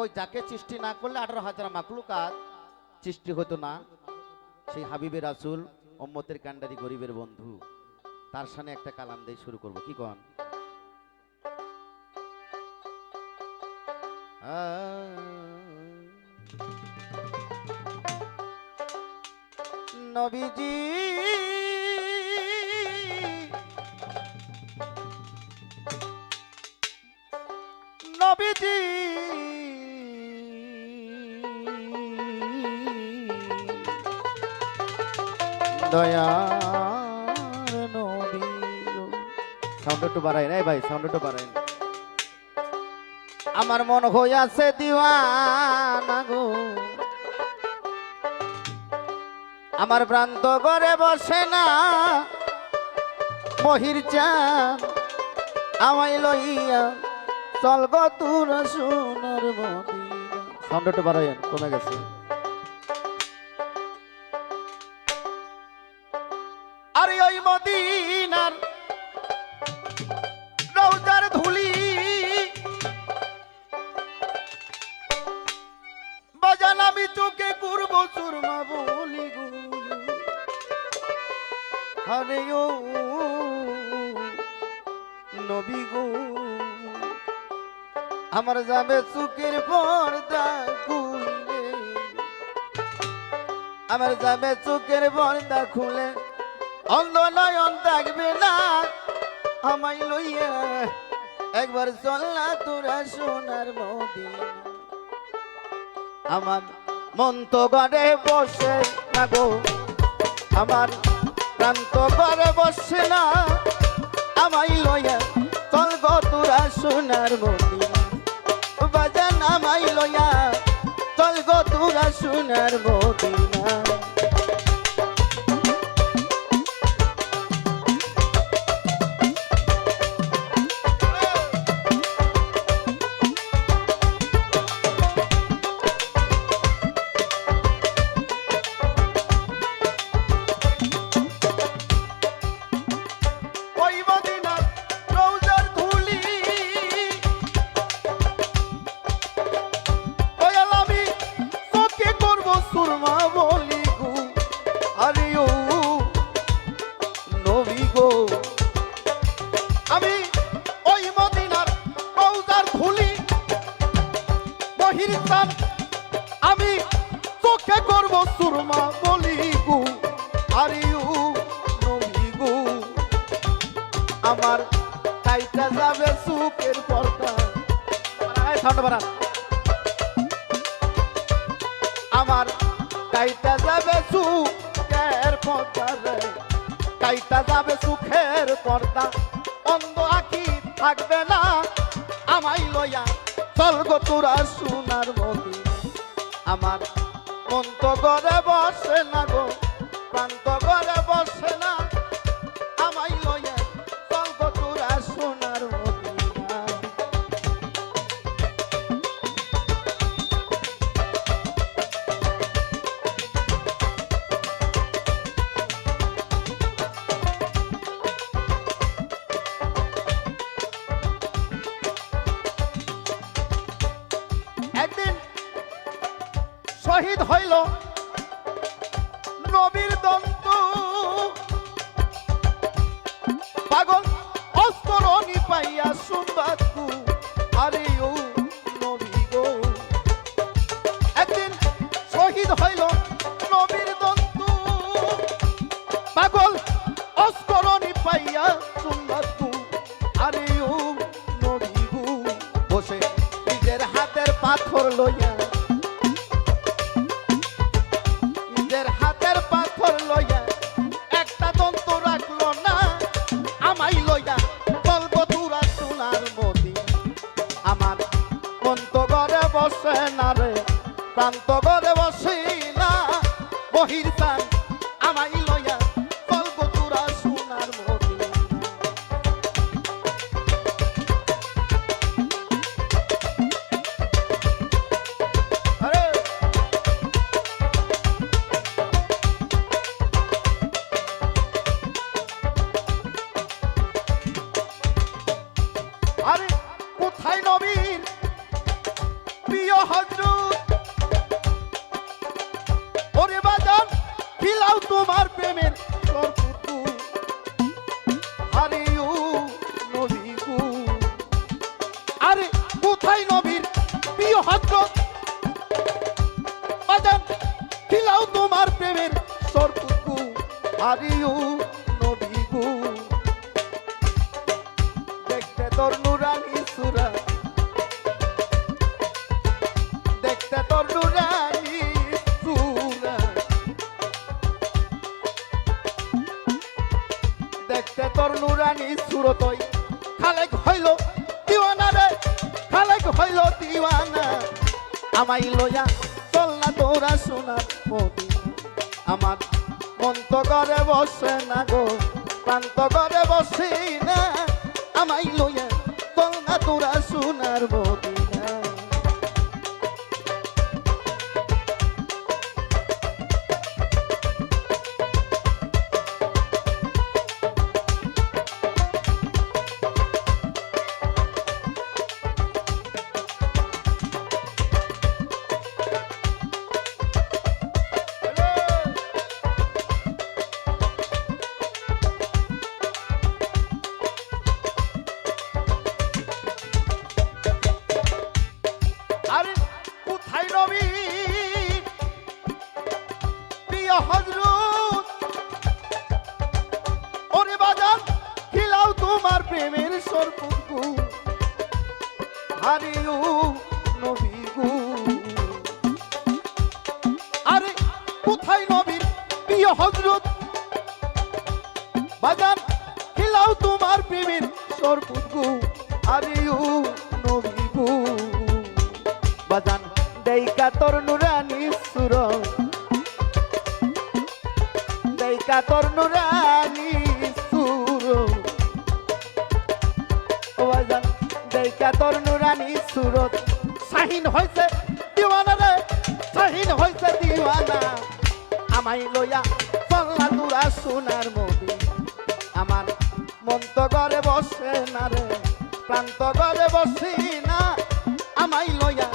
ওই যাকে সৃষ্টি না করলে 18,000 মাকলুকাত সৃষ্টি হতো না, সেই হাবিবে রাসূল উম্মতের কান্ডারি গরিবের বন্ধু, তার সামনে একটা কালাম দিয়ে শুরু করব, কি কন? নবীজি নবীজি দয়ার নবী, সাউন্ড একটু বাড়াই না ভাই, সাউন্ড একটু বাড়াই। আমার মন হইয়াছে দিওয়ানা গো, আমার ভ্রান্ত ঘরে বসে না মহির চাঁদ, আমায় লইয়া চল গো তোরা সোনার মদিনা। সাউন্ড একটু বাড়াইন, কমে গেছে। আরে ওই মদিনার রওজার ধুলি বাজান আমি চোখে করবো সুরমা বলি গো, আরে ও নবী গো, আমার যাবে চোখের পর্দা খুলে, আমার যাবে চোখের পর্দা খুলে, অন্ধ নয়ন থাকবে না, আমায় লইয়া একবার চল না তোরা সোনার মদিনা। আমার মন তো ঘরে বসে না গো, আমার প্রাণ তো ঘরে বসে না, আমায় লইয়া চল গো তোরা সোনার মদিনা। বাজান আমায় লইয়া চল গো তোরা সোনার মদিনা। আমি চোখে করবো সুরমা বলি গো, আরে ও নবী গো, আমার কাইটা যাবে সুখের পর্দা, আমার কাইটা যাবে সুখের পর্দা রে, কাইটা যাবে সুখের পর্দা, অন্ধ আঁখি থাকবে না, আমায় লইয়া চল গো তোরা সোনার মদিনা। আমার মন তো ঘরে বসে না গো, প্রাণ তো ঘরে বসে না, আমায় লইয়া চল গো তোরা সোনার মদিনা। একদিন শহীদ হইল নবীর দন্ত, পাগল অস্করণী পাইয়া সংবাদ গো, আরে ও নবী গো, একদিন শহীদ হইল নবীর দন্ত, পাগল অস্করণী পাইয়া সংবাদ গো, আরে ও নবী গো, বসে নিজের হাতের পাথর লইয়া, হাতের পাথর লইয়া একটা দন্ত রাখলো না, আমায় লইয়া বলবো তোরা সোনার মদিনা। আমার মন তো ঘরে বসে না রে, প্রাণ তো ঘরে বসে না, বহির চান আমায় লইয়া বলবো তোরা সোনার মদিনা। খিলাও তোমার প্রেমের সরপুতু হারিও নবী গো আরে কোথায় নবীর প্রিয় হযরত বাজান খিলাও তোমার প্রেমের সরপুতু হারিও নবী গো দেখতে তোর নুরানি সুরত দেখতে তোর নুরানি সুরত দেখতে তোর নুরানি সুরতই খালেক হইল দিওয়ানা রে খালেক হইল দিওয়ানা আমায় লইয়া চল না তোরা সোনার মদিনা আমার মন তো ঘরে বসে না গো প্রাণ তো ঘরে বসে না আমায় লইয়া চল না তোরা সোনার মদিনা আরে কোথায় নবী প্রিয় হযরত ওরে বাজান খিলাও তোমার প্রেমের সরপুতু হারিও নবী গো আরে কোথায় নবীর প্রিয় হযরত বাজান খিলাও তোমার প্রেমের সরপুতু হারিও নবী গো বাজান দেইকা তোর নুরানি সুর দেইকা তোর নুরানি সুর ও বাজান দেইকা তোর নুরানি সুরত শাহিন হইছে দিওয়ানা রে শাহিন হইছে দিওয়ানা আমায় লইয়া চলনা তোরা সোনার মদিনা আমার মন তো ঘরে বসে না রে প্রাণ তো ঘরে বসি না আমায় লইয়া